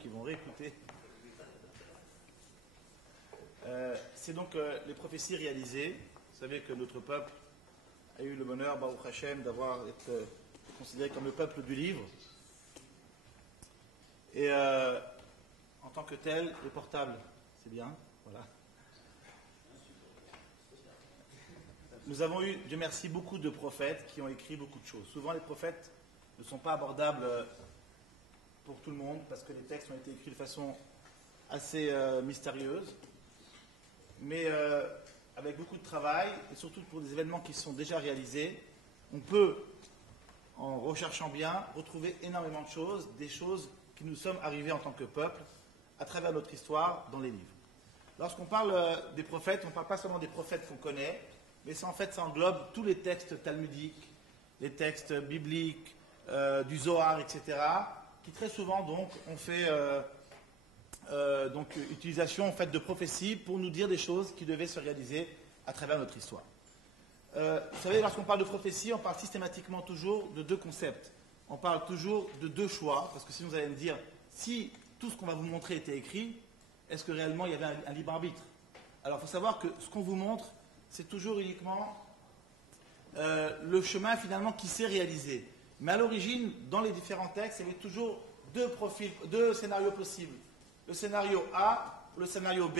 Qui vont réécouter. C'est donc les prophéties réalisées. Vous savez que notre peuple a eu le bonheur, Baruch Hashem, d'avoir été considéré comme le peuple du livre. Et en tant que tel, le portable, c'est bien. Voilà. Nous avons eu, Dieu merci, beaucoup de prophètes qui ont écrit beaucoup de choses. Souvent, les prophètes ne sont pas abordables pour tout le monde, parce que les textes ont été écrits de façon assez mystérieuse, mais avec beaucoup de travail, et surtout pour des événements qui sont déjà réalisés, on peut, en recherchant bien, retrouver énormément de choses, des choses qui nous sommes arrivées en tant que peuple, à travers notre histoire, dans les livres. Lorsqu'on parle des prophètes, on ne parle pas seulement des prophètes qu'on connaît, mais ça englobe tous les textes talmudiques, les textes bibliques, du Zohar, etc., qui très souvent donc ont fait utilisation en fait de prophéties pour nous dire des choses qui devaient se réaliser à travers notre histoire. Vous savez, lorsqu'on parle de prophétie, on parle systématiquement toujours de deux concepts. On parle toujours de deux choix, parce que sinon vous allez me dire, si tout ce qu'on va vous montrer était écrit, est-ce que réellement il y avait un libre arbitre? Alors il faut savoir que ce qu'on vous montre, c'est toujours uniquement le chemin finalement qui s'est réalisé. Mais à l'origine, dans les différents textes, il y avait toujours deux scénarios possibles. Le scénario A ou le scénario B.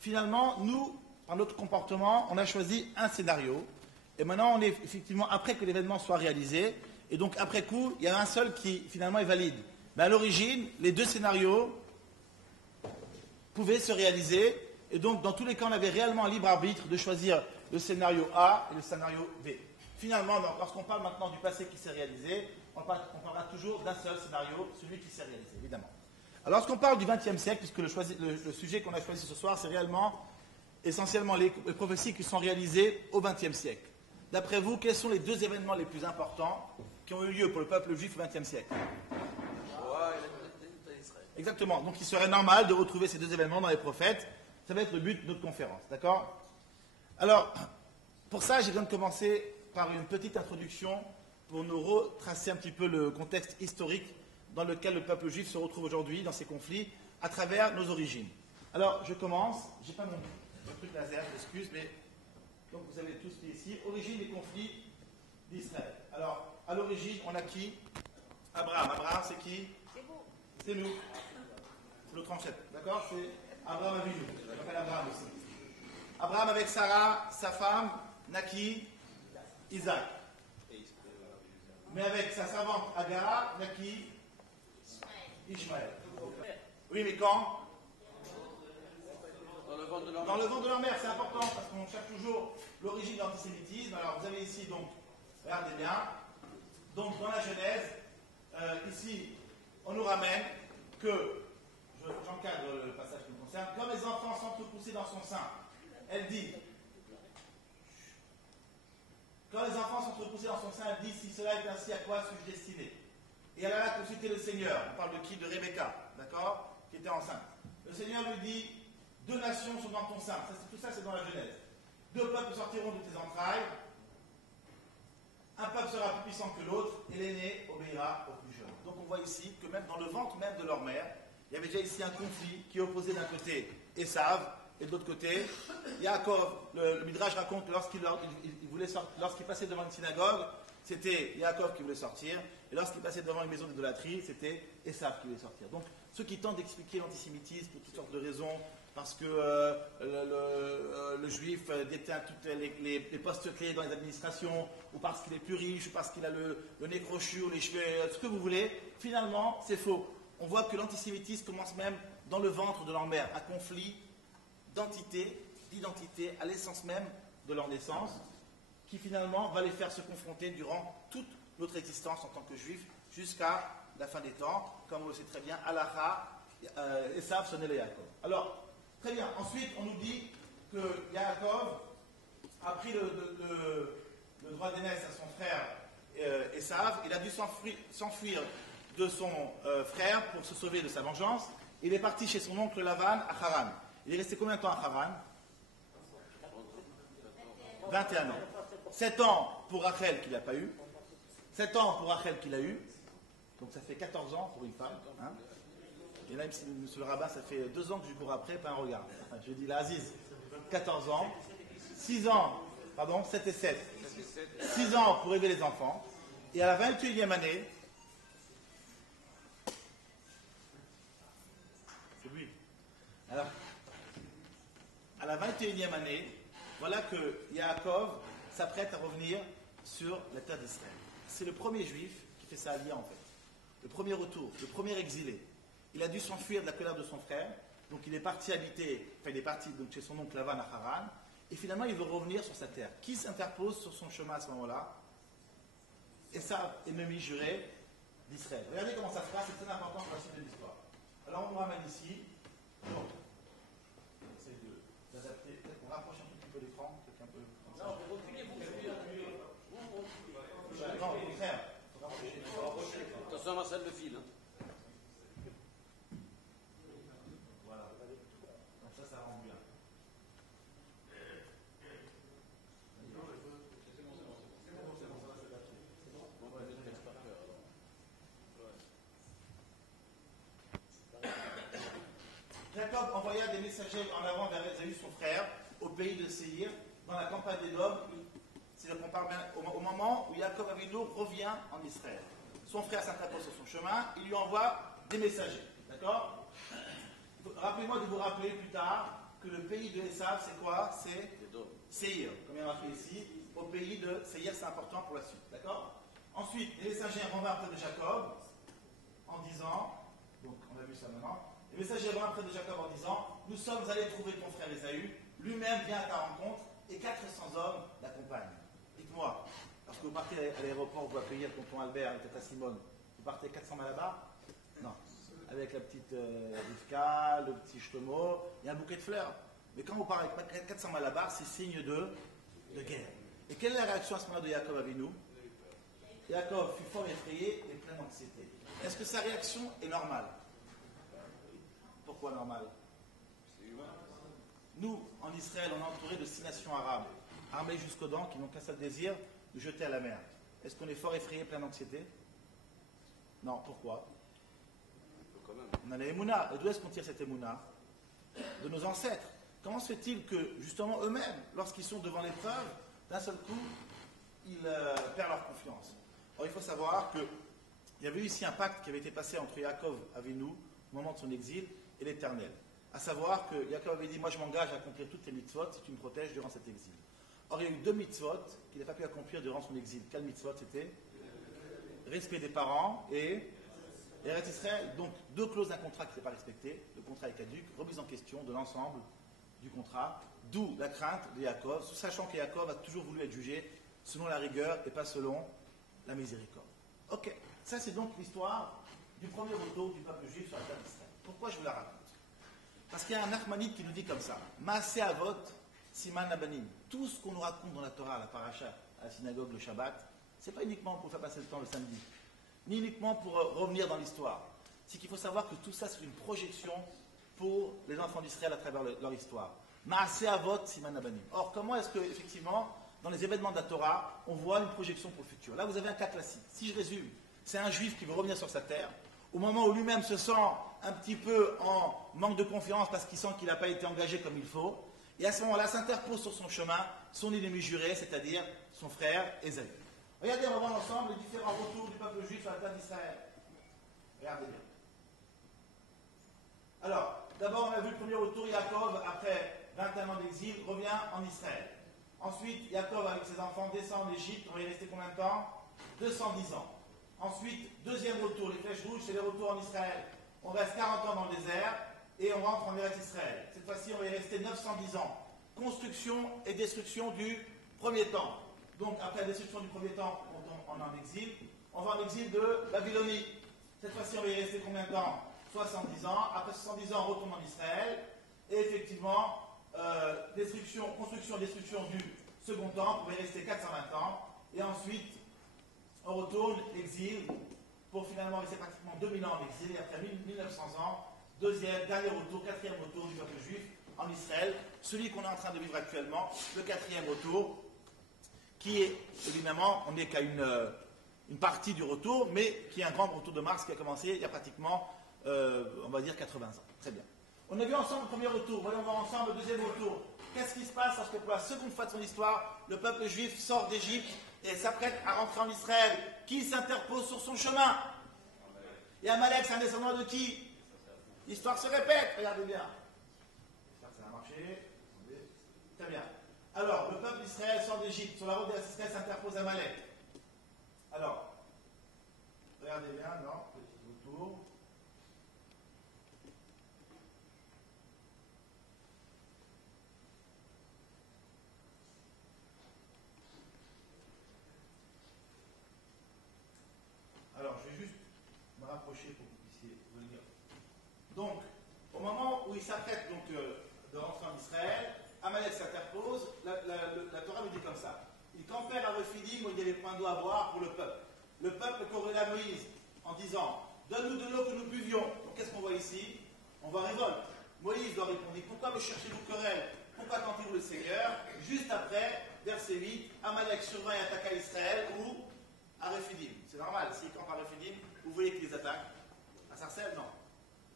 Finalement, nous, par notre comportement, on a choisi un scénario. Et maintenant, on est effectivement, après que l'événement soit réalisé, et donc après coup, il y a un seul qui finalement est valide. Mais à l'origine, les deux scénarios pouvaient se réaliser. Et donc, dans tous les cas, on avait réellement un libre arbitre de choisir le scénario A et le scénario B. Finalement, lorsqu'on parle maintenant du passé qui s'est réalisé, on parlera toujours d'un seul scénario, celui qui s'est réalisé, évidemment. Alors, lorsqu'on parle du XXe siècle, puisque le sujet qu'on a choisi ce soir, c'est réellement, essentiellement, les prophéties qui sont réalisées au XXe siècle. D'après vous, quels sont les deux événements les plus importants qui ont eu lieu pour le peuple juif au XXe siècle? Exactement. Donc, il serait normal de retrouver ces deux événements dans les prophètes. Ça va être le but de notre conférence, d'accord? Alors, pour ça, j'ai besoin de commencer par une petite introduction pour nous retracer un petit peu le contexte historique dans lequel le peuple juif se retrouve aujourd'hui, dans ces conflits, à travers nos origines. Alors, je commence. Je n'ai pas mon truc laser, j'excuse, mais donc vous avez tous mis ici. Origine des conflits d'Israël. Alors, à l'origine, on a qui? Abraham. Abraham, c'est qui? C'est vous. C'est nous. C'est notre ancêtre. D'accord? C'est Abraham Avinu. Je m'appelle Abraham aussi. Abraham avec Sarah, sa femme, naquit Isaac. Mais avec sa servante Agar, naquit Ishmaël. Oui, mais quand? Dans le ventre de leur mère, c'est important parce qu'on cherche toujours l'origine de l'antisémitisme. Alors vous avez ici donc, regardez bien, donc dans la Genèse, ici, on nous ramène que, j'encadre le passage qui me concerne, quand les enfants s'entrepoussés dans son sein, elle dit, quand les enfants s'entrepoussés dans son sein, elle dit, si cela est ainsi, à quoi suis-je destiné? Et elle alla consulter le Seigneur. On parle de qui? De Rebecca, d'accord? Qui était enceinte. Le Seigneur lui dit, deux nations sont dans ton sein. Tout ça, c'est dans la Genèse. Deux peuples sortiront de tes entrailles. Un peuple sera plus puissant que l'autre, et l'aîné obéira au plus jeune. Donc on voit ici que même dans le ventre même de leur mère, il y avait déjà ici un conflit qui opposait d'un côté Esav, et de l'autre côté, Yaakov. Le Midrash raconte que lorsqu'il passait devant une synagogue, c'était Yaakov qui voulait sortir, et lorsqu'il passait devant une maison d'idolâtrie, c'était Esav qui voulait sortir. Donc ceux qui tentent d'expliquer l'antisémitisme pour toutes sortes de raisons, parce que le juif détient toutes les postes clés dans les administrations, ou parce qu'il est plus riche, ou parce qu'il a le nez crochu, ou les cheveux, ce que vous voulez, finalement, c'est faux. On voit que l'antisémitisme commence même dans le ventre de leur mère, un conflit d'identité à l'essence même de leur naissance, qui finalement va les faire se confronter durant toute notre existence en tant que juifs, jusqu'à la fin des temps, comme vous le savez très bien, Halacha, Esav, Sonel et Yaakov. Alors, très bien, ensuite on nous dit que Yaakov a pris le droit d'aînesse à son frère Esav, il a dû s'enfuir de son frère pour se sauver de sa vengeance. Il est parti chez son oncle Lavan à Haran. Il est resté combien de temps à Haran? 21 ans. 7 ans pour Rachel qu'il n'a pas eu. 7 ans pour Rachel qu'il a eu. Donc ça fait 14 ans pour une femme. Hein. Et là, monsieur le rabbin, ça fait 2 ans que je cours après, pas un regard. Enfin, je dis la Aziz. 14 ans. 6 ans, pardon, 7 et 7. 6 ans pour élever les enfants. Et à la 21e année, c'est lui. Alors, à la 21e année, voilà que Yaakov s'apprête à revenir sur la terre d'Israël. C'est le premier juif qui fait sa alia en fait. Le premier retour, le premier exilé. Il a dû s'enfuir de la colère de son frère, donc il est parti habiter, enfin il est parti donc, chez son oncle Lavan à Haran, et finalement il veut revenir sur sa terre. Qui s'interpose sur son chemin à ce moment-là? Esav, ennemi juré d'Israël. Regardez comment ça se passe, c'est très important pour la suite de l'histoire. Alors on nous ramène ici. Donc, c'est d'adapter, peut-être qu'on rapproche un tout petit peu l'écran, quelqu'un peut. Non, vous reculez, vous reculez. Non, au contraire. Attention à Marcel le fil. Hein. Voilà. Donc ça rend bien. Jacob envoya des messagers en avant vers Ésaü, son frère, au pays de Séir, dans la campagne d'Édom. C'est-à-dire qu'on parle bien au moment où Jacob Avinu revient en Israël. Son frère s'interpose sur son chemin, il lui envoie des messagers. D'accord? Rappelez-moi de vous rappeler plus tard que le pays de Esav, c'est quoi? C'est Séir, comme il y a marqué ici. Au pays de Séir, c'est important pour la suite. D'accord? Ensuite, les messagers renvoient près de Jacob en disant, donc on a vu ça maintenant, les messagers renvoient près de Jacob en disant, nous sommes allés trouver ton frère Ésaü, lui-même vient à ta rencontre et 400 hommes l'accompagnent. Dites-moi, parce que vous partez à l'aéroport, vous accueillir le tonton Albert et tata Simone, vous partez 400 Malabar? Non. Avec la petite Rivka, le petit Shlomo, il y a un bouquet de fleurs. Mais quand vous partez avec 400 Malabar, c'est signe de guerre. Et quelle est la réaction à ce moment-là de Yaakov Avinu? Yaakov fut fort effrayé et plein d'anxiété. Est-ce que sa réaction est normale? Pourquoi normale? Nous, en Israël, on est entouré de 6 nations arabes, armées jusqu'aux dents, qui n'ont qu'un seul désir, de jeter à la mer. Est-ce qu'on est fort effrayé, plein d'anxiété? Non, pourquoi? On a la Emouna. Et d'où est-ce qu'on tire cette Emouna? De nos ancêtres. Comment se fait-il que, justement, eux-mêmes, lorsqu'ils sont devant l'épreuve, d'un seul coup, ils perdent leur confiance? Alors, il faut savoir qu'il y avait eu ici un pacte qui avait été passé entre Yaakov Avinu, au moment de son exil, et l'Éternel. À savoir que Yaakov avait dit, moi je m'engage à accomplir toutes les mitzvot si tu me protèges durant cet exil. Or, il y a eu 2 mitzvot qu'il n'a pas pu accomplir durant son exil. Quelle mitzvot c'était? Respect des parents et Eretz Israël. Donc, 2 clauses d'un contrat qui n'étaient pas respectées. Le contrat est caduc, remise en question de l'ensemble du contrat. D'où la crainte de Yaakov, sachant que Yaakov a toujours voulu être jugé selon la rigueur et pas selon la miséricorde. Ok, ça c'est donc l'histoire du premier retour du peuple juif sur la terre d'Israël. Pourquoi je vous la raconte? Parce qu'il y a un Nachmanide qui nous dit comme ça, Maaseh Avot, Siman Abanim. Tout ce qu'on nous raconte dans la Torah, à la paracha, à la synagogue, le Shabbat, c'est pas uniquement pour faire passer le temps le samedi, ni uniquement pour revenir dans l'histoire. C'est qu'il faut savoir que tout ça, c'est une projection pour les enfants d'Israël à travers leur histoire. Maaseh Avot, Siman Abanim. Or, comment est-ce que, effectivement, dans les événements de la Torah, on voit une projection pour le futur? Là, vous avez un cas classique. Si je résume, c'est un juif qui veut revenir sur sa terre, au moment où lui-même se sent un petit peu en manque de confiance parce qu'il sent qu'il n'a pas été engagé comme il faut, et à ce moment-là s'interpose sur son chemin son ennemi juré, c'est-à-dire son frère Ésaü. Regardez, on va voir ensemble les différents retours du peuple juif sur la terre d'Israël. Regardez bien. Alors, d'abord on a vu le premier retour, Yaakov, après 21 ans d'exil, revient en Israël. Ensuite, Yaakov avec ses enfants descend en Égypte, on va y rester combien de temps? 210 ans. Ensuite, deuxième retour, les flèches rouges, c'est les retours en Israël. On reste 40 ans dans le désert et on rentre en Eretz Israël. Cette fois-ci, on va y rester 910 ans. Construction et destruction du premier temps. Donc, après la destruction du premier temps, on est en exil. On va en exil de Babylonie. Cette fois-ci, on va y rester combien de temps? 70 ans. Après 70 ans, on retourne en Israël. Et effectivement, construction et destruction du second temps, on va y rester 420 ans. Et ensuite, on retourne, exil, pour finalement rester pratiquement 2000 ans en exil. Et après 1900 ans, dernier retour, quatrième retour du peuple juif en Israël, celui qu'on est en train de vivre actuellement, le quatrième retour, qui est évidemment, on n'est qu'à une partie du retour, mais qui est un grand retour de Mars qui a commencé il y a pratiquement, on va dire, 80 ans. Très bien. On a vu ensemble le premier retour, voyons voir ensemble le deuxième retour. Qu'est-ce qui se passe lorsque pour la seconde fois de son histoire, le peuple juif sort d'Égypte et s'apprête à rentrer en Israël? Qui s'interpose sur son chemin? Et Amalek, c'est un descendant de qui? L'histoire se répète, regardez bien. J'espère que ça va marcher. Très bien. Alors, le peuple d'Israël sort d'Égypte. Sur la route d'Israël s'interpose Amalek. Alors, regardez bien, non, petit retour. Alors, je vais juste me rapprocher pour que vous puissiez venir. Donc, au moment où il s'apprête de rentrer en Israël, Amalek s'interpose, la Torah nous dit comme ça. Il campèrent à Rephidim où il y avait point d'eau à boire pour le peuple. Le peuple querella Moïse en disant, donne-nous de l'eau que nous buvions. Donc qu'est-ce qu'on voit ici? On voit révolte. Moïse leur répondit, pourquoi me cherchez-vous querelle? Pourquoi tentez-vous le Seigneur? Juste après, verset 8, Amalek survint et attaqua Israël ou à Rephidim. C'est normal, s'il campe à Rephidim, vous voyez qu'il les attaque. À Sarcelles, non.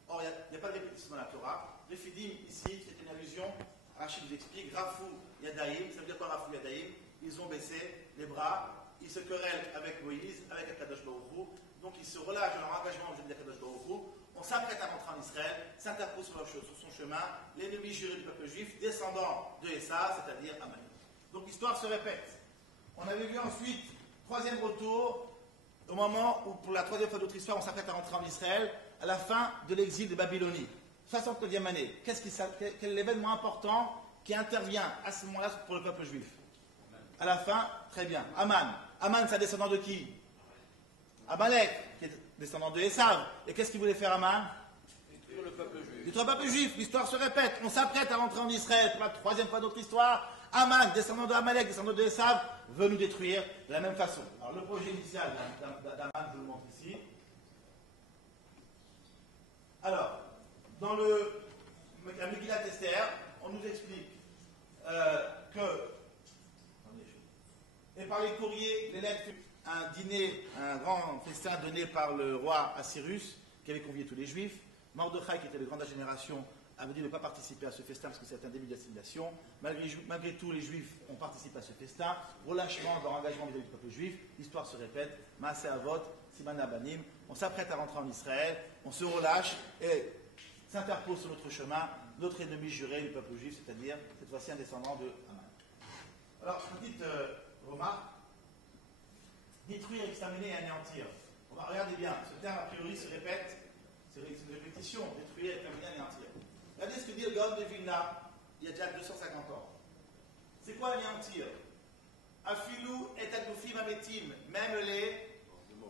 Or, il n'y a pas de répétition dans la Torah. Rephidim, ici, c'est une allusion. Rachid nous explique, Rafou Yadaïm, ça veut dire quoi Rafou Yadaïm? Ils ont baissé les bras, ils se querellent avec Moïse, avec Akadosh Baruch Hu, donc ils se relâchent dans leur engagement vis-à-vis d'Akadosh Baruch Hu. On s'apprête à rentrer en Israël, s'interpose sur son chemin, l'ennemi juré du peuple juif, descendant de Essa, c'est-à-dire Amalek. Donc l'histoire se répète. On avait vu ensuite, troisième retour, au moment où, pour la troisième fois de notre histoire, on s'apprête à rentrer en Israël, à la fin de l'exil de Babylonie. 69e année. Quel est l'événement important qui intervient à ce moment-là pour le peuple juif? À la fin, très bien. Aman. Aman, c'est un descendant de qui? Amalek, qui est descendant de Esav. Et qu'est-ce qu'il voulait faire Aman? Détruire le peuple juif. Détruire le peuple juif. L'histoire se répète. On s'apprête à rentrer en Israël pour la troisième fois de notre histoire. Aman, descendant de Amalek, descendant de Esav, veut nous détruire de la même façon. Alors le projet initial d'Aman, je vous le montre ici. Alors, dans la Megillat Esther, on nous explique et par les courriers, les lettres, un dîner, un grand festin donné par le roi Assyrus, qui avait convié tous les juifs. Mordechai, qui était le grand de la génération, avait dit de ne pas participer à ce festin parce que c'était un début d'assimilation. Malgré tout, les juifs ont participé à ce festin. Relâchement de leur engagement vis-à-vis du peuple juif. L'histoire se répète. Maaseh Avot, Siman Abanim. On s'apprête à rentrer en Israël. On se relâche et s'interpose sur notre chemin notre ennemi juré du peuple juif, c'est-à-dire cette fois-ci un descendant de Haman. Alors, petite remarque, détruire, exterminer et anéantir. Regardez bien, ce terme a priori se répète, c'est une répétition, détruire, exterminer, anéantir. Regardez ce que dit le Gaon de Vilna il y a déjà 250 ans. C'est quoi anéantir? Afilou et agoufim ametim, même les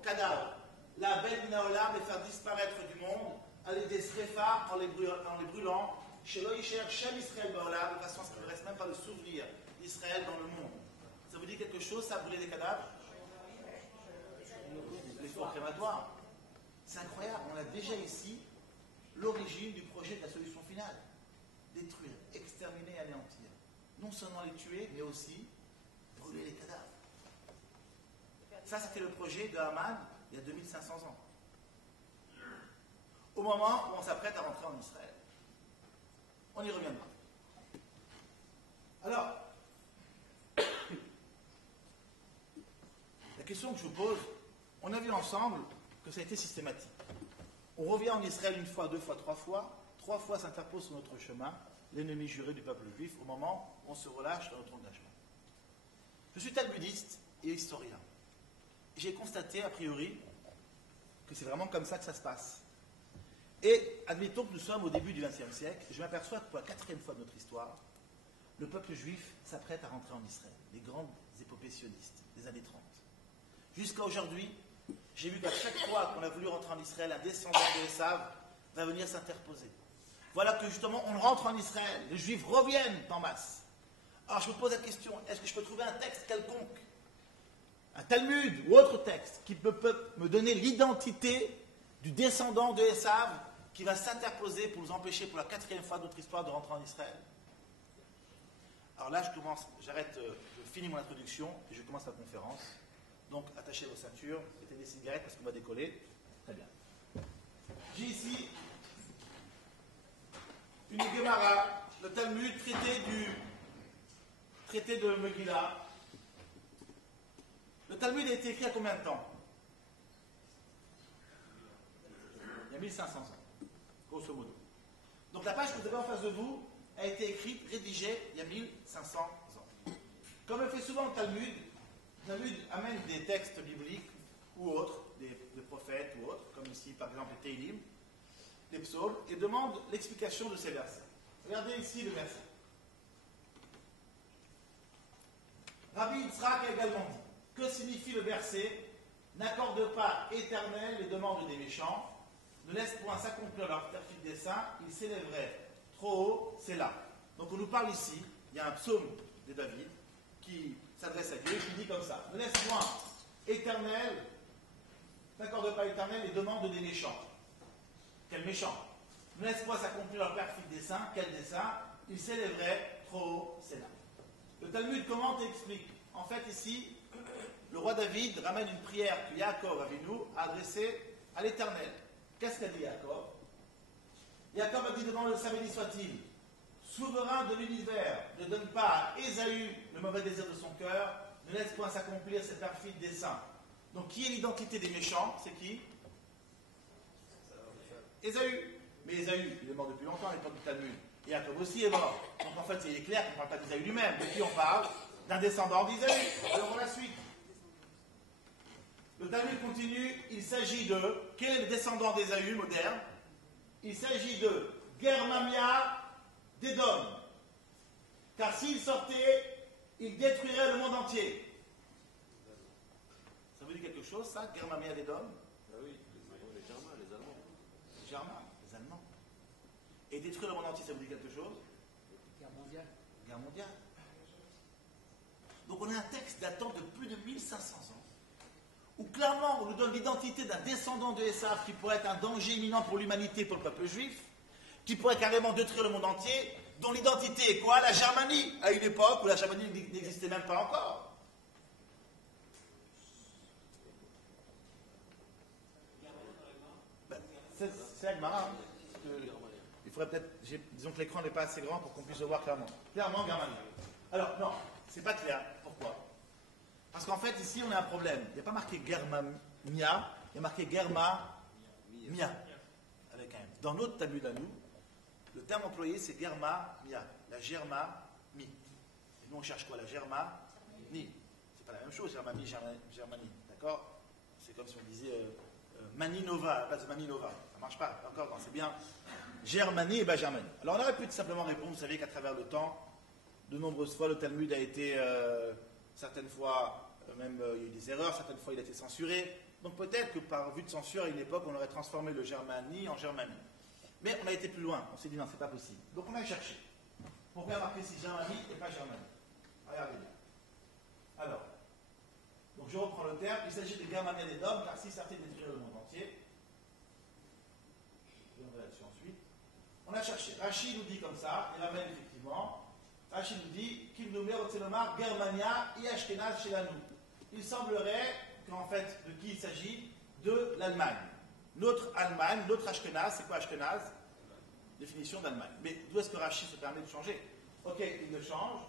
cadavres. La belle minaolam, les faire disparaître du monde, aller des sréphas en les brûlant, chez l'Oïcher, chez Israël Baolam, de façon à ce qu'il ne reste même pas le souvenir d'Israël dans le monde. Ça vous dit quelque chose, ça, brûler des cadavres? Les fours crématoires. C'est incroyable, on a déjà ici l'origine du projet de la solution finale. Détruire, exterminer, anéantir. Non seulement les tuer, mais aussi brûler les cadavres. Ça, c'était le projet de Haman il y a 2500 ans. Au moment où on s'apprête à rentrer en Israël. On y reviendra. Alors, la question que je vous pose, on a vu ensemble que ça a été systématique. On revient en Israël une fois, deux fois, trois fois, 3 fois s'interpose sur notre chemin l'ennemi juré du peuple juif au moment où on se relâche dans notre engagement. Je suis talmudiste et historien. J'ai constaté, a priori, que c'est vraiment comme ça que ça se passe. Et admettons que nous sommes au début du XXe siècle, je m'aperçois que pour la 4e fois de notre histoire, le peuple juif s'apprête à rentrer en Israël, les grandes épopées sionistes des années 30. Jusqu'à aujourd'hui, j'ai vu qu'à chaque fois qu'on a voulu rentrer en Israël, un descendant de Esav va venir s'interposer. Voilà que justement on rentre en Israël, les Juifs reviennent en masse. Alors je me pose la question, est-ce que je peux trouver un texte quelconque, un Talmud ou autre texte, qui peut me donner l'identité du descendant de Esav qui va s'interposer pour nous empêcher pour la 4e fois de notre histoire de rentrer en Israël? Alors là j'arrête, je finis mon introduction et je commence la conférence. Donc attachez vos ceintures, mettez des cigarettes parce qu'on va décoller. Très bien. J'ai ici une Gemara, le Talmud, traité de Megillah. Le Talmud a été écrit à combien de temps? Il y a 1500 ans, grosso modo. Donc la page que vous avez en face de vous a été écrite, rédigée il y a 1500 ans. Comme elle fait souvent le Talmud amène des textes bibliques ou autres, des prophètes ou autres, comme ici par exemple les Teilim, les psaumes, et demande l'explication de ces versets. Regardez ici le verset. Rabbi Yitzhak a également dit, que signifie le verset? N'accorde pas éternel les demandes des méchants, ne laisse point s'accomplir leur perfide dessein, ils s'élèveraient trop haut, c'est là. Donc on nous parle ici, il y a un psaume de David qui s'adresse à Dieu, qui dit comme ça, ne laisse point éternel, n'accorde pas éternel les demandes des méchants. Quel méchant? Ne laisse point s'accomplir leur perfide dessein, quel dessein? Ils s'élèveraient trop haut, c'est là. Le Talmud commente et explique. En fait, ici, le roi David ramène une prière que Yaakov Avinu a adressée à l'Éternel. Qu'est-ce qu'a dit Yaakov? Yaakov a dit devant le samedi soit-il, souverain de l'univers, ne donne pas à Ésaü le mauvais désir de son cœur, ne laisse point s'accomplir ses perfides desseins. Donc, qui est l'identité des méchants? C'est qui? Ésaü. Mais Ésaü, il est mort depuis longtemps à l'époque du Talmud. Et Yaakov aussi est mort. Donc en fait, il est clair qu'on ne parle pas d'Ésaü lui-même. De qui on parle? D'un descendant d'Ésaü. Alors on la suite. Le Talmud continue, il s'agit de... Quel est le descendant d'Ésaü moderne? Il s'agit de Germamia d'Édom. Car s'il sortait, il détruirait le monde entier. Ça vous dit quelque chose, ça? Germamia d'Édom? Ah oui, les Germains, les Allemands. Les Germains, les Allemands. Et détruire le monde entier, ça vous dit quelque chose? Guerre mondiale. Guerre mondiale. Donc on a un texte datant de plus de 1500 ans, où clairement on nous donne l'identité d'un descendant de Esav qui pourrait être un danger imminent pour l'humanité, pour le peuple juif, qui pourrait carrément détruire le monde entier, dont l'identité est quoi? La Germanie, à une époque où la Germanie n'existait même pas encore. Ben, c'est Agmara. Il faudrait peut-être, disons que l'écran n'est pas assez grand pour qu'on puisse le voir clairement. Clairement, Germanie. Alors, non, c'est pas clair. Pourquoi? Parce qu'en fait, ici, on a un problème. Il n'y a pas marqué Germamia, il y a marqué Germamia, avec un M. Dans notre Talmud à nous, le terme employé, c'est Germamia, la Germamie. Et nous, on cherche quoi? La Germanie. C'est pas la même chose, Germamie, Germanie. D'accord? C'est comme si on disait Maninova, à la place de Maninova. Ça ne marche pas. Encore, c'est bien Germanie et pas Germanie. Alors, on aurait pu tout simplement répondre, vous savez qu'à travers le temps, de nombreuses fois, le Talmud a été, certaines fois, même il y a eu des erreurs, certaines fois il a été censuré. Donc peut-être que par vue de censure, à une époque, on aurait transformé le Germanie en Germanie. Mais on a été plus loin, on s'est dit non, c'est pas possible. Donc on a cherché. Pour bien marquer si Germanie et pas Germanie. Regardez bien. Alors, donc je reprends le terme, il s'agit de Germania des Dômes, car si certains détruire le monde entier, je reviendrai là-dessus ensuite. On a cherché. Rachid nous dit comme ça, et ramène effectivement. Rachid nous dit qu'il nous met au Tsenomar Germania et Ashkenaz chez la nous. Il semblerait qu'en fait, de qui il s'agit? De l'Allemagne. Notre Allemagne, notre Ashkenaz, c'est quoi Ashkenaz? Définition d'Allemagne. Mais d'où est-ce que Rachid se permet de changer? Ok, il le change.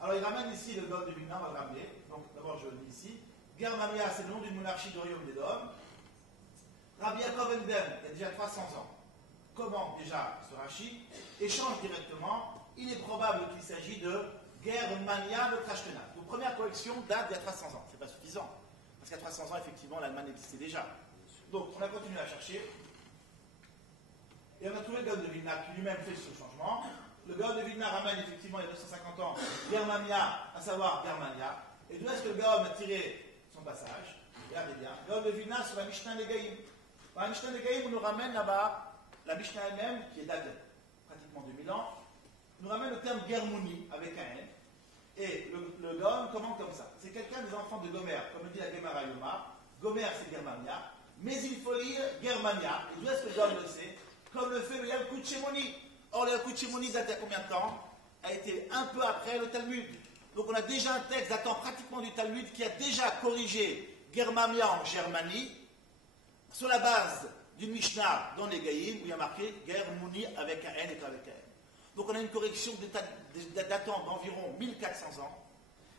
Alors il ramène ici le Gog de Vilna, on va le ramener. Donc d'abord je le dis ici. Germania, c'est le nom d'une monarchie du royaume des Dômes. Rabbi Yaakov Endem, il y a déjà 300 ans. comment déjà ce Rashi échange directement. Il est probable qu'il s'agit de Germania de Trashtenaz. Donc première correction date d'il y a 300 ans. C'est pas suffisant. Parce qu'à 300 ans, effectivement, l'Allemagne existait déjà. Donc on a continué à chercher. Et on a trouvé le Gaon de Vilna qui lui-même fait ce changement. Le Gaon de Vilna ramène effectivement il y a 250 ans Germania, à savoir Germania. Et d'où est-ce que le Gaon a tiré son passage? Regardez bien. Le Gaon de Vilna sur la Mishnah Negaïm. Dans la Mishnah Negaïm, on nous ramène là-bas la Mishnah elle-même, qui est date de pratiquement 2000 ans, nous ramène le terme Germoni avec un N. Et le Gaon commente comme ça. C'est quelqu'un des enfants de Gomer, comme le dit la Gemara Yoma. Gomer c'est Germania, mais il faut lire Germania. Et d'où est-ce que le Gaon le sait? Comme le fait le Yalkut Shemoni. Or, le Yalkut Shemoni date il y a combien de temps? A été un peu après le Talmud. Donc, on a déjà un texte datant pratiquement du Talmud qui a déjà corrigé Germania en Germanie sur la base d'une Mishnah dans les Gaïm où il y a marqué Germoni avec un N et pas avec un N. Donc, on a une correction datant d'environ 1400 ans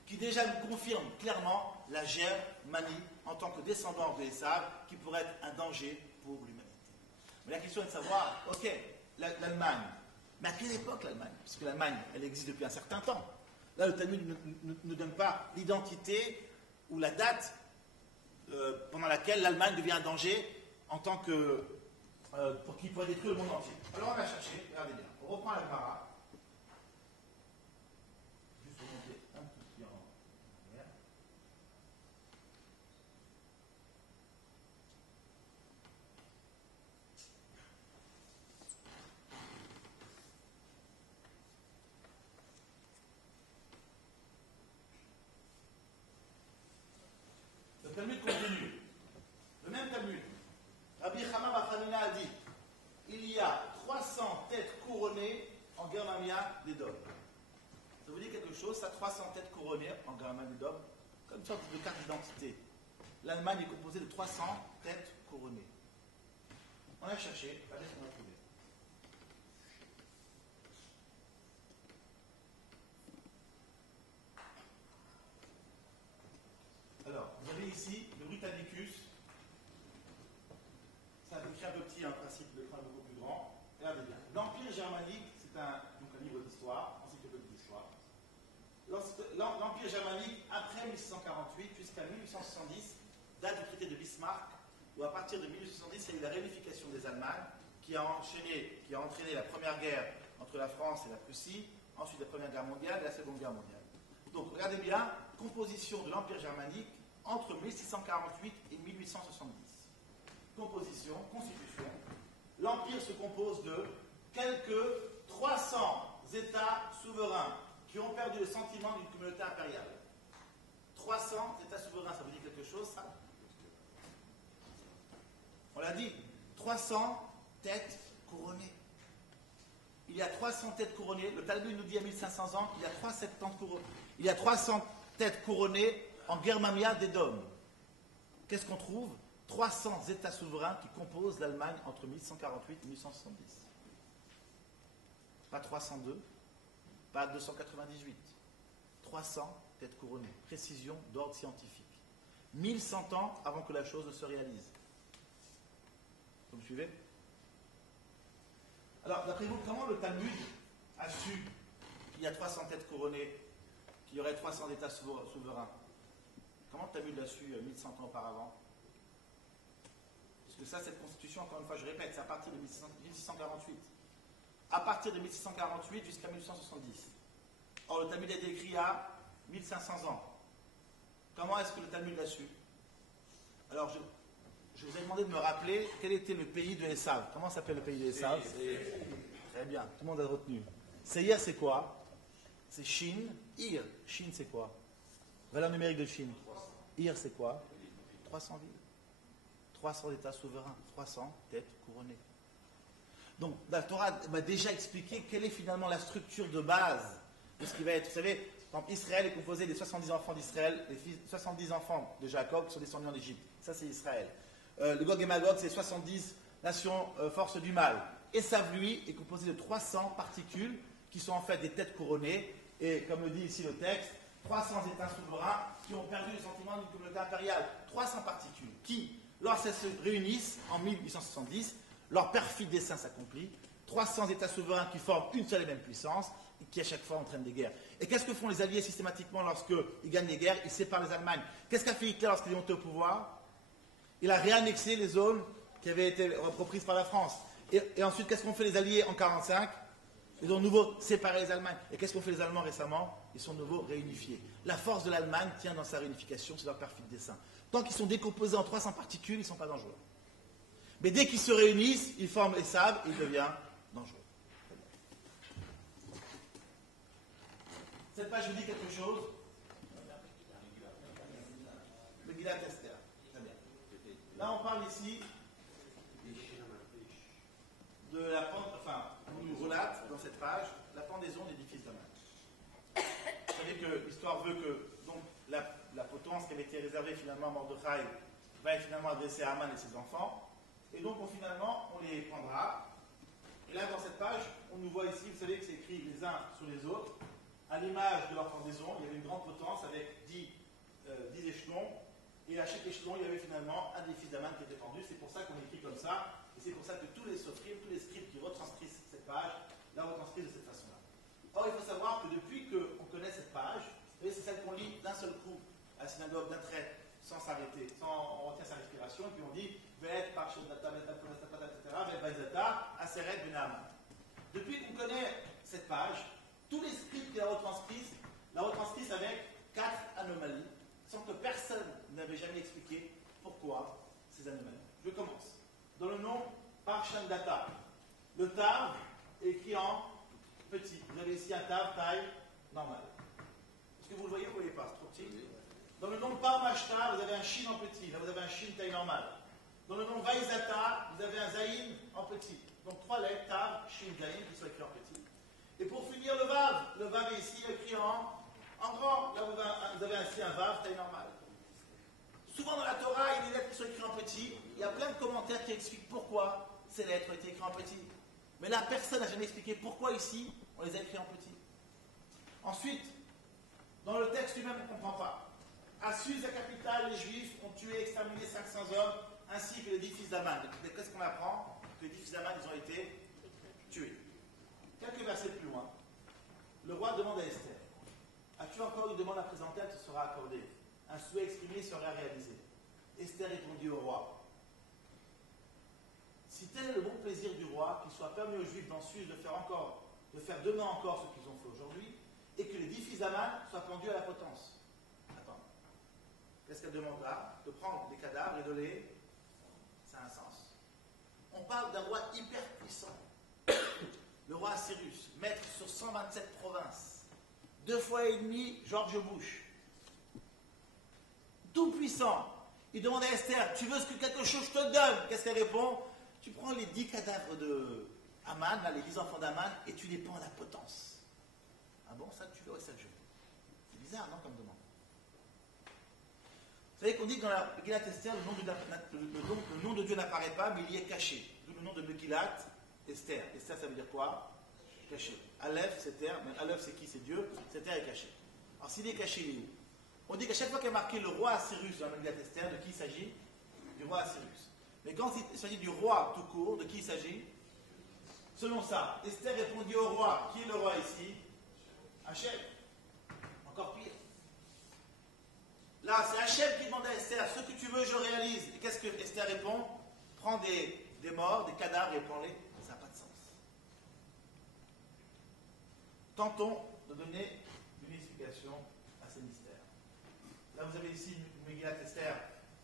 qui déjà nous confirme clairement la Germanie en tant que descendant de Esav qui pourrait être un danger pour l'humanité. Mais la question est de savoir, ok, l'Allemagne, mais à quelle époque l'Allemagne? Puisque l'Allemagne, elle existe depuis un certain temps. Là, le Talmud ne donne pas l'identité ou la date pendant laquelle l'Allemagne devient un danger en tant que pour qu'il pourrait détruire le monde entier. Alors on a cherché, regardez bien, on reprend la Gemara. Juste pour monter un tout petit en arrière. Le Talmud continue. Le même Talmud. Rabbi Chama bar Hanina a dit il y a 300 têtes couronnées en Germania des Dômes. Ça vous dit quelque chose, ça, 300 têtes couronnées en Germania des Dômes? Comme une sorte de carte d'identité. L'Allemagne est composée de 300 têtes couronnées. On a cherché, regardez ce qu'on a trouvé. Alors, vous avez ici le Britannicus. Ça décrit un peu petit, un principe de l'écran beaucoup plus grand. Regardez bien. L'Empire germanique, c'est un livre d'histoire, encyclopédie d'histoire. L'Empire germanique, après 1648 jusqu'à 1870, date du traité de Bismarck, où à partir de 1870, il y a eu la réunification des Allemagnes, qui a entraîné la première guerre entre la France et la Prussie, ensuite la Première Guerre mondiale et la Seconde Guerre mondiale. Donc, regardez bien, composition de l'Empire germanique entre 1648 et 1870. Composition, constitution. L'Empire se compose de quelques 300 États souverains qui ont perdu le sentiment d'une communauté impériale. 300 États souverains, ça vous dit quelque chose, ça? On l'a dit, 300 têtes couronnées. Il y a 300 têtes couronnées. Le Talmud nous dit à 1500 ans qu'il y a 300 têtes couronnées en Germania des Dômes. Qu'est-ce qu'on trouve? 300 États souverains qui composent l'Allemagne entre 1148 et 1170. Pas 302, pas 298. 300 têtes couronnées. Précision d'ordre scientifique. 1100 ans avant que la chose ne se réalise. Vous me suivez? Alors, d'après vous, comment le Talmud a su qu'il y a 300 têtes couronnées, qu'il y aurait 300 États souverains? Comment le Talmud l'a su 1100 ans auparavant? Parce que ça, cette constitution, encore une fois, je répète, c'est à partir de 1648. À partir de 1648 jusqu'à 1870. Or, le Talmud a été écrit à 1500 ans. Comment est-ce que le Talmud l'a su? Alors, je vous ai demandé de me rappeler quel était le pays de Esav. Comment s'appelle le pays de Esav? Très bien, tout le monde a retenu. Seir, c'est quoi? C'est Shin. Ir. Shin, c'est quoi? Valeur numérique de Shin. Ir, c'est quoi? 300 villes. 300 États souverains. 300 têtes couronnées. Donc, la Torah m'a déjà expliqué quelle est finalement la structure de base de ce qui va être. Vous savez, par exemple, Israël est composé des 70 enfants d'Israël, les 70 enfants de Jacob qui sont descendus en Égypte. Ça, c'est Israël. Le Gog et Magog, c'est 70 nations forces du mal. Esav, lui, est composé de 300 particules qui sont en fait des têtes couronnées. Et comme le dit ici le texte, 300 États souverains qui ont perdu le sentiment d'une communauté impériale. 300 particules qui, lorsqu'elles se réunissent en 1870, leur perfide dessein s'accomplit. 300 États souverains qui forment une seule et même puissance, et qui à chaque fois entraînent des guerres. Et qu'est-ce que font les Alliés systématiquement lorsqu'ils gagnent des guerres? Ils séparent les Allemagnes. Qu'est-ce qu'a fait Hitler lorsqu'il est monté au pouvoir? Il a réannexé les zones qui avaient été reprises par la France. Et ensuite, qu'est-ce qu'ont fait les Alliés en 1945? Ils ont de nouveau séparé les Allemagnes. Et qu'est-ce qu'ont fait les Allemands récemment? Ils sont de nouveau réunifiés. La force de l'Allemagne tient dans sa réunification, c'est leur perfide dessein. Tant qu'ils sont décomposés en 300 particules, ils ne sont pas dangereux. Mais dès qu'ils se réunissent, ils forment les sables et ils deviennent dangereux. Cette page vous dit quelque chose? Le Megillat Esther. Très bien. Là, on parle ici de la pendaison, enfin, on nous relate dans cette page la pendaison des 10 fils d'Aman. Vous savez que l'histoire veut que donc, la potence qui avait été réservée finalement à Mordechai va être finalement adressée à Haman et ses enfants. Et donc, finalement, on les prendra. Et là, dans cette page, on nous voit ici, vous savez que c'est écrit les uns sur les autres. À l'image de leur pendaison, il y avait une grande potence avec 10 échelons. Et à chaque échelon, il y avait finalement un des fils d'Aman qui était pendu. C'est pour ça qu'on écrit comme ça. Et c'est pour ça que tous les sophimes, tous les scripts qui retranscrivent cette page, la retranscrivent de cette façon-là. Or, il faut savoir que depuis qu'on connaît cette page, vous voyez, c'est celle qu'on lit d'un seul coup à la synagogue, d'un trait, sans s'arrêter, on retient sa respiration, et puis on dit Ve'et par Shodata, etc., Ve'et Aseret Benam. Depuis qu'on connaît cette page, tous les scripts qui la retranscrivent avec 4 anomalies, sans que personne n'avait jamais expliqué pourquoi ces anomalies. Je commence. Dans le nom Parshan Data, le tav est écrit en petit. Vous avez ici un tav taille normale. Est-ce que vous le voyez ou vous ne le voyez pas? C'est trop petit. Dans le nom Parmashta, vous avez un shin en petit. Là, vous avez un shin taille normale. Dans le nom Vaizata, vous avez un zaïn en petit. Donc 3 lettres, tav, shin, zaïn, qui sont écrits en petit. Et pour finir, le vav est ici écrit en grand. Là, vous avez ainsi un vav taille normale. Souvent dans la Torah, il y a des lettres qui sont écrites en petit. Il y a plein de commentaires qui expliquent pourquoi ces lettres ont été écrites en petit. Mais là, personne n'a jamais expliqué pourquoi ici, on les a écrites en petit. Ensuite, dans le texte lui-même, on ne comprend pas. À Suse, la capitale, les Juifs ont tué et exterminé 500 hommes, ainsi que les 10 fils d'Aman. Qu'est-ce qu'on apprend? Que les 10 fils d'Aman, ils ont été tués. Quelques versets plus loin, le roi demande à Esther, as-tu encore une demande à présenter? Elle te sera accordée. Un souhait exprimé sera réalisé. Esther répondit au roi, si tel est le bon plaisir du roi, qu'il soit permis aux Juifs d'en Suse de faire demain encore ce qu'ils ont fait aujourd'hui, et que les 10 fils d'Aman soient pendus à la potence. Attends. Qu'est-ce qu'elle demandera? De prendre des cadavres et de les... Ça a un sens. On parle d'un roi hyper puissant. Le roi Cyrus, maître sur 127 provinces. 2 fois et demi George Bush. Tout puissant. Il demande à Esther, tu veux que quelque chose je te donne? Qu'est-ce qu'elle répond? Tu prends les 10 cadavres de Haman, là, les 10 enfants d'Haman, et tu les pends à la potence. Ah bon, ça tu veux? Ouais, ça je veux. C'est bizarre, non, comme demande. Vous savez qu'on dit que dans la Megillat Esther, le nom de Dieu n'apparaît pas, mais il y est caché. D'où le nom de Megillat Esther. Esther, ça veut dire quoi? Caché. Aleph, c'est terre, mais Aleph, c'est qui? C'est Dieu. Cette terre est cachée. Alors, s'il est caché, il est où? On dit qu'à chaque fois qu'il y a marqué le roi Cyrus dans la Megillat Esther, de qui il s'agit? Du roi Cyrus. Mais quand il s'agit du roi tout court, de qui il s'agit? Selon ça, Esther répondit au roi. Qui est le roi ici? Hachem. Encore pire. Là, c'est Hachem qui demande à Esther, ce que tu veux, je réalise. Et qu'est-ce que Esther répond? Prends des morts, des cadavres et prends-les. Ça n'a pas de sens. Tentons de donner une explication à ces mystères. Là, vous avez ici une Megillat Esther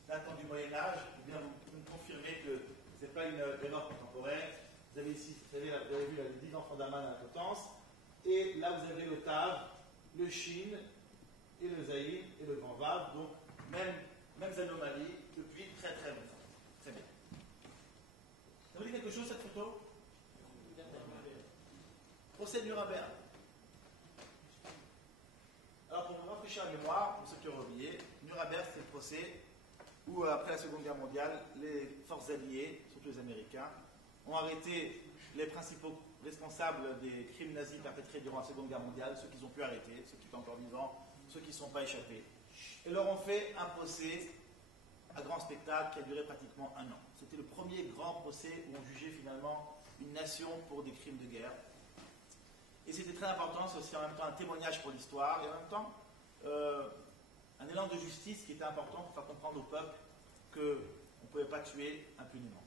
datant du Moyen-Âge. Eh bien, vous me confirmez que ce n'est pas une erreur contemporaine. Vous avez ici, vous avez vu les 10 enfants d'Aman à la potence. Et là, vous avez le Tav, le Shin, et le Zaïn, et le Grand Vav. Donc, mêmes anomalies depuis très très longtemps. Très bien. Ça vous dit quelque chose, cette photo? Procès de Nuremberg. Alors, pour vous rafraîchir la mémoire, pour ceux qui ont oublié, Nuremberg, c'est le procès où, après la Seconde Guerre mondiale, les forces alliées, surtout les Américains, ont arrêté les principaux responsables des crimes nazis perpétrés durant la Seconde Guerre mondiale, ceux qu'ils ont pu arrêter, ceux qui étaient encore vivants, ceux qui ne sont pas échappés, et leur ont fait un procès à grand spectacle qui a duré pratiquement 1 an. C'était le premier grand procès où on jugeait finalement une nation pour des crimes de guerre. Et c'était très important, c'est aussi en même temps un témoignage pour l'histoire et en même temps un élan de justice qui était important pour faire comprendre au peuple qu'on ne pouvait pas tuer impunément.